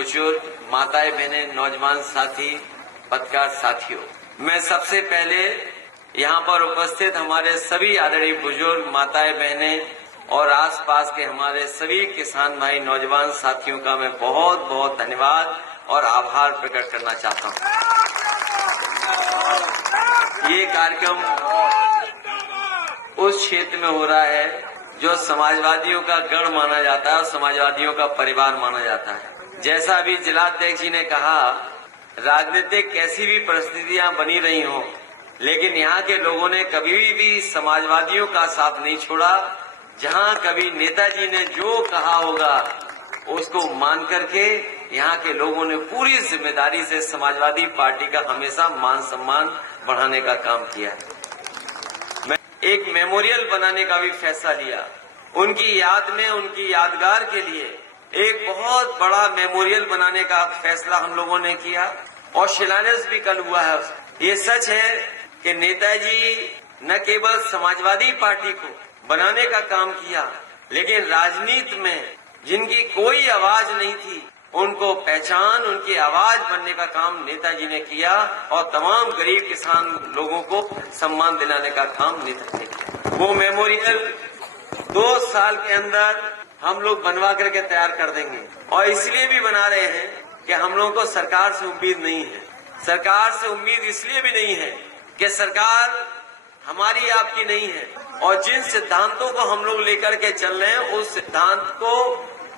बुजुर्ग, माताएं बहनें, नौजवान साथी, पत्रकार साथियों, मैं सबसे पहले यहाँ पर उपस्थित हमारे सभी आदरणीय बुजुर्ग, माताएं बहनें और आसपास के हमारे सभी किसान भाई, नौजवान साथियों का मैं बहुत बहुत धन्यवाद और आभार प्रकट करना चाहता हूँ। ये कार्यक्रम उस क्षेत्र में हो रहा है जो समाजवादियों का गढ़ माना जाता है और समाजवादियों का परिवार माना जाता है। जैसा अभी जिलाध्यक्ष जी ने कहा, राजनीतिक कैसी भी परिस्थितियां बनी रही हों, लेकिन यहाँ के लोगों ने कभी भी समाजवादियों का साथ नहीं छोड़ा। जहाँ कभी नेताजी ने जो कहा होगा उसको मान करके यहाँ के लोगों ने पूरी जिम्मेदारी से समाजवादी पार्टी का हमेशा मान सम्मान बढ़ाने का काम किया। मैं एक मेमोरियल बनाने का भी फैसला लिया। उनकी याद में, उनकी यादगार के लिए एक बहुत बड़ा मेमोरियल बनाने का फैसला हम लोगों ने किया और शिलान्यास भी कल हुआ है। ये सच है कि नेताजी न केवल समाजवादी पार्टी को बनाने का काम किया, लेकिन राजनीति में जिनकी कोई आवाज नहीं थी उनको पहचान, उनकी आवाज बनने का काम नेताजी ने किया और तमाम गरीब किसान लोगों को सम्मान दिलाने का काम नेताजी ने किया। वो मेमोरियल 2 साल के अंदर हम लोग बनवा करके तैयार कर देंगे और इसलिए भी बना रहे हैं कि हम लोगों को सरकार से उम्मीद नहीं है। सरकार से उम्मीद इसलिए भी नहीं है कि सरकार हमारी आपकी नहीं है और जिन सिद्धांतों को हम लोग लेकर के चल रहे हैं उस सिद्धांत को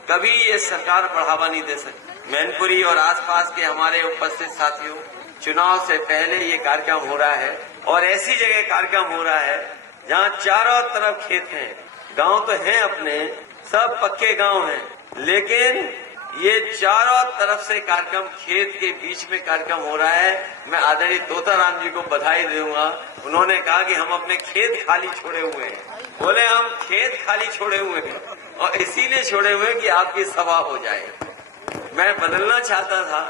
कभी ये सरकार बढ़ावा नहीं दे सकती। मैनपुरी और आसपास के हमारे उपस्थित साथियों, चुनाव से पहले ये कार्यक्रम हो रहा है और ऐसी जगह कार्यक्रम हो रहा है जहाँ चारों तरफ खेत हैं। गांव तो हैं अपने, सब पक्के गांव हैं, लेकिन ये चारों तरफ से कार्यक्रम, खेत के बीच में कार्यक्रम हो रहा है। मैं आदरणीय तोताराम जी को बधाई दूंगा। उन्होंने कहा कि हम अपने खेत खाली छोड़े हुए हैं। बोले हम खेत खाली छोड़े हुए हैं और इसीलिए छोड़े हुए हैं कि आपकी सभा हो जाए। मैं बदलना चाहता था,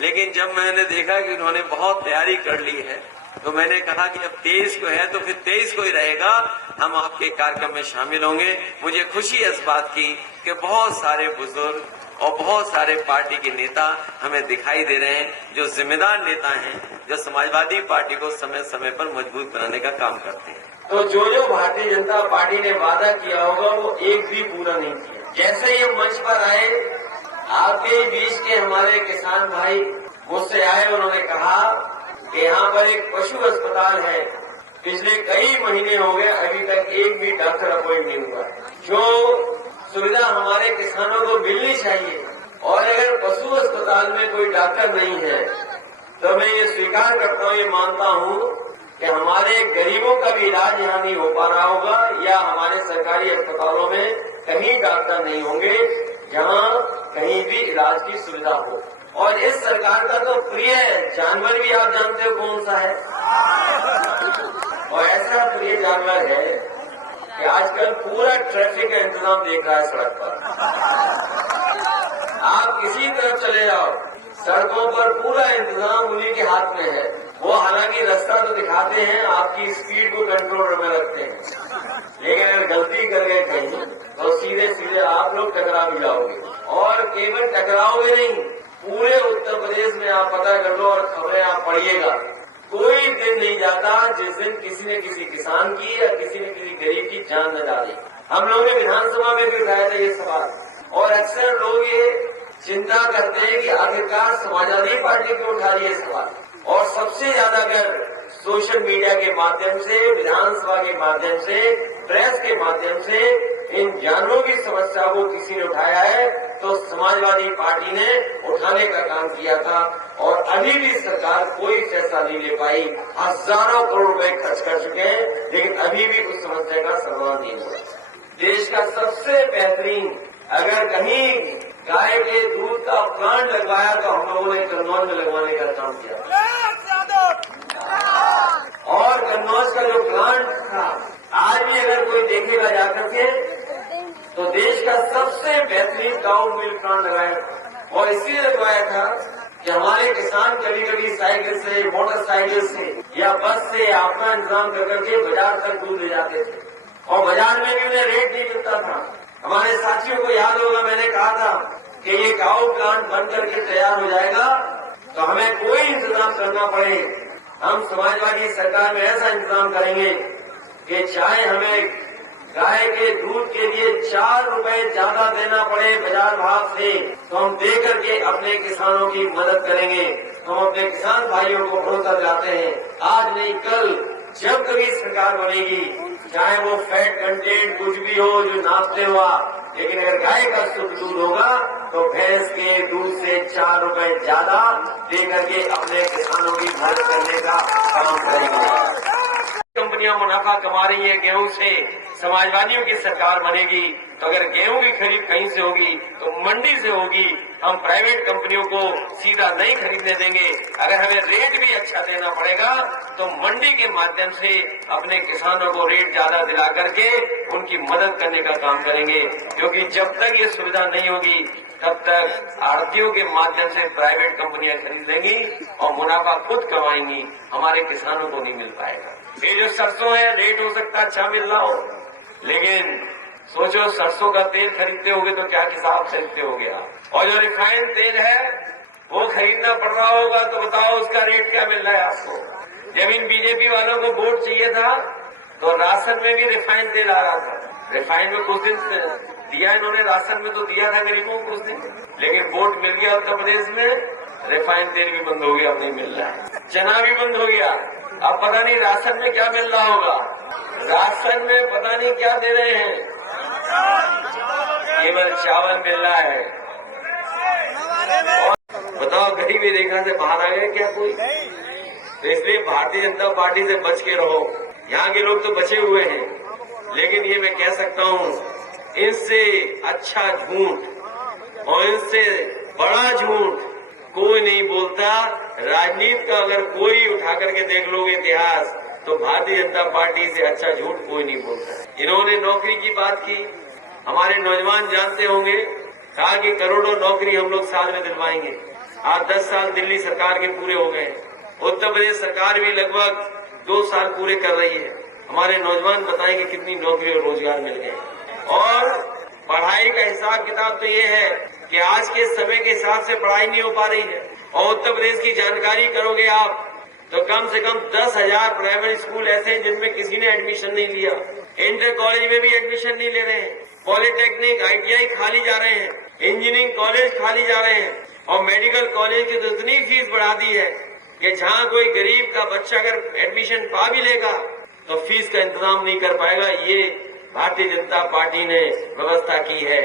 लेकिन जब मैंने देखा कि उन्होंने बहुत तैयारी कर ली है तो मैंने कहा कि अब 23 को है तो फिर 23 को ही रहेगा, हम आपके कार्यक्रम में शामिल होंगे। मुझे खुशी है इस बात की कि बहुत सारे बुजुर्ग और बहुत सारे पार्टी के नेता हमें दिखाई दे रहे हैं जो जिम्मेदार नेता हैं, जो समाजवादी पार्टी को समय समय पर मजबूत बनाने का काम करते हैं। तो जो भारतीय जनता पार्टी ने वादा किया होगा वो एक भी पूरा नहीं किया। जैसे ये मंच पर आए, आपके बीच के हमारे किसान भाई मुझसे आए, उन्होंने कहा कि यहाँ पर एक पशु अस्पताल है, पिछले कई महीने हो गए अभी तक एक भी डॉक्टर अपॉइंट नहीं हुआ। जो सुविधा हमारे किसानों को मिलनी चाहिए और अगर पशु अस्पताल में कोई डॉक्टर नहीं है तो मैं ये स्वीकार करता हूँ, ये मानता हूँ कि हमारे गरीबों का भी इलाज यहाँ नहीं हो पा रहा होगा या हमारे सरकारी अस्पतालों में कहीं डॉक्टर नहीं होंगे जहाँ कहीं भी इलाज की सुविधा हो। और इस सरकार का तो प्रिय जानवर भी आप जानते हो कौन सा है, और ऐसा प्रिय जानवर है कि आजकल पूरा ट्रैफिक का इंतजाम देख रहा है सड़क पर। आप किसी तरफ चले जाओ, सड़कों पर पूरा इंतजाम उन्हीं के हाथ में है। वो हालांकि रास्ता तो दिखाते हैं, आपकी स्पीड को कंट्रोल में रखते हैं, लेकिन अगर गलती कर गए कहीं तो सीधे सीधे आप लोग टकरा भी जाओगे। और केवल टकराओगे नहीं, पूरे उत्तर प्रदेश में आप पता कर लो और खबरें आप पढ़िएगा, कोई दिन नहीं जाता जिस दिन किसी न किसी किसान की या किसी न किसी गरीब की जान न जाए। हम लोगों ने विधानसभा में भी उठाया था ये सवाल और अक्सर लोग ये चिंता करते हैं कि आखिरकार समाजवादी पार्टी क्यों उठा रही है सवाल। और सबसे ज्यादा अगर सोशल मीडिया के माध्यम से, विधानसभा के माध्यम से, प्रेस के माध्यम से इन जानवरों की समस्या को किसी ने उठाया है तो समाजवादी पार्टी ने उठाने का काम किया था और अभी भी सरकार कोई फैसला नहीं ले पाई। हजारों करोड़ रुपए खर्च कर चुके हैं, लेकिन अभी भी उस समस्या का समाधान नहीं हुआ। देश का सबसे बेहतरीन, अगर कहीं गाय के दूध का प्लांट लगवाया तो हम लोगों ने कन्नौज में लगवाने का काम किया। और कन्नौज का जो प्लांट था, आज भी अगर कोई देखेगा जाकर के तो देश का सबसे बेहतरीन काउ मिल्क प्लांट लगाया था। और इसलिए लगवाया था कि हमारे किसान कभी कभी साइकिल से, मोटरसाइकिल से या बस से अपना इंतजाम करके बाजार तक दूध ले जाते थे और बाजार में भी उन्हें रेट नहीं मिलता था। हमारे साथियों को याद होगा, मैंने कहा था कि ये काऊ प्लांट बन करके तैयार हो जाएगा तो हमें कोई इंतजाम करना पड़े, हम समाजवादी सरकार में ऐसा इंतजाम करेंगे कि चाहे हमें गाय के दूध के लिए 4 रुपए ज्यादा देना पड़े बाजार भाव से, तो हम दे करके अपने किसानों की मदद करेंगे। हम अपने किसान भाइयों को भरोसा दिलाते हैं, आज नहीं कल जब कभी सरकार बनेगी, चाहे वो फैट कंटेंट कुछ भी हो जो नापते हुआ, लेकिन अगर गाय का शुद्ध दूध होगा तो भैंस के दूध से 4 रुपए ज्यादा दे करके अपने किसानों की मदद करने का काम करेंगे। कंपनियां मुनाफा कमा रही है गेहूं से, समाजवादियों की सरकार बनेगी तो अगर गेहूं की खरीद कहीं से होगी तो मंडी से होगी। हम प्राइवेट कंपनियों को सीधा नहीं खरीदने देंगे, अगर हमें रेट भी अच्छा देना पड़ेगा तो मंडी के माध्यम से अपने किसानों को रेट ज्यादा दिला करके उनकी मदद करने का काम करेंगे, क्योंकि जब तक ये सुविधा नहीं होगी तब तक आढ़तियों के माध्यम से प्राइवेट कंपनियां खरीदेंगी और मुनाफा खुद कमाएंगी, हमारे किसानों को नहीं मिल पाएगा। ये जो सरसों है रेट हो सकता है अच्छा मिल रहा हो, लेकिन सोचो सरसों का तेल खरीदते होगे तो क्या हिसाब खरीदते होगे आप, और जो रिफाइंड तेल है वो खरीदना पड़ रहा होगा तो बताओ उसका रेट क्या मिल रहा है आपको। जब इन बीजेपी वालों को वोट चाहिए था तो राशन में भी रिफाइंड तेल आ रहा था, रिफाइंड में कुछ दिन दिया इन्होंने, राशन में तो दिया था गरीबों को कुछ दिन, लेकिन वोट मिल गया उत्तर प्रदेश में, रिफाइंड तेल भी बंद हो गया, अब नहीं मिल रहा है, चना भी बंद हो गया, अब पता नहीं राशन में क्या मिल रहा होगा, राशन में पता नहीं क्या दे रहे हैं, केवल चावल मिल रहा है। बताओ गरीबी रेखा से बाहर आ गए क्या कोई? तो इसलिए भारतीय जनता पार्टी से बच के रहो, यहाँ के लोग तो बचे हुए हैं, लेकिन ये मैं कह सकता हूँ इनसे अच्छा झूठ और इनसे बड़ा झूठ कोई नहीं बोलता। राजनीति का अगर कोई उठा करके देख लोगे इतिहास तो भारतीय जनता पार्टी से अच्छा झूठ कोई नहीं बोलता। इन्होंने नौकरी की बात की, हमारे नौजवान जानते होंगे, कहा कि करोड़ों नौकरी हम लोग साल में दिलवाएंगे। आज 10 साल दिल्ली सरकार के पूरे हो गए, उत्तर प्रदेश सरकार भी लगभग 2 साल पूरे कर रही है। हमारे नौजवान बताएंगे कितनी नौकरी और रोजगार मिल गए। और पढ़ाई का हिसाब किताब तो ये है कि आज के समय के हिसाब से पढ़ाई नहीं हो पा रही है, और उत्तर प्रदेश की जानकारी करोगे आप तो कम से कम 10,000 प्राइवेट स्कूल ऐसे हैं जिनमें किसी ने एडमिशन नहीं लिया, इंटर कॉलेज में भी एडमिशन नहीं ले रहे हैं, पॉलिटेक्निक ITI खाली जा रहे हैं, इंजीनियरिंग कॉलेज खाली जा रहे हैं, और मेडिकल कॉलेज की तो इतनी फीस बढ़ा दी है कि जहाँ कोई गरीब का बच्चा अगर एडमिशन पा भी लेगा तो फीस का इंतजाम नहीं कर पाएगा। ये भारतीय जनता पार्टी ने व्यवस्था की है।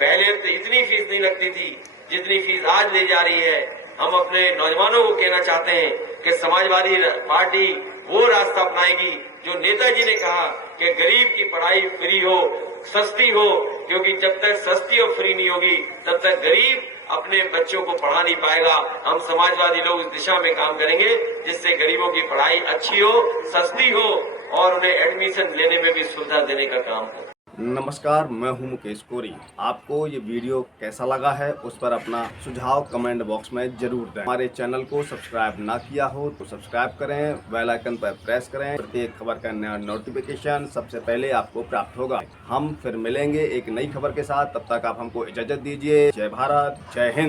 पहले तो इतनी फीस नहीं लगती थी जितनी फीस आज ले जा रही है। हम अपने नौजवानों को कहना चाहते हैं कि समाजवादी पार्टी वो रास्ता अपनाएगी जो नेताजी ने कहा कि गरीब की पढ़ाई फ्री हो, सस्ती हो, क्योंकि जब तक सस्ती और फ्री नहीं होगी तब तक गरीब अपने बच्चों को पढ़ा नहीं पाएगा। हम समाजवादी लोग इस दिशा में काम करेंगे जिससे गरीबों की पढ़ाई अच्छी हो, सस्ती हो और उन्हें एडमिशन लेने में भी सुविधा देने का काम हो। नमस्कार, मैं हूं मुकेश कोरी। आपको ये वीडियो कैसा लगा है उस पर अपना सुझाव कमेंट बॉक्स में जरूर दें। हमारे चैनल को सब्सक्राइब ना किया हो तो सब्सक्राइब करें, बेल आइकन पर प्रेस करें, प्रत्येक खबर का नया नोटिफिकेशन सबसे पहले आपको प्राप्त होगा। हम फिर मिलेंगे एक नई खबर के साथ, तब तक आप हमको इजाजत दीजिए। जय भारत, जय हिंद।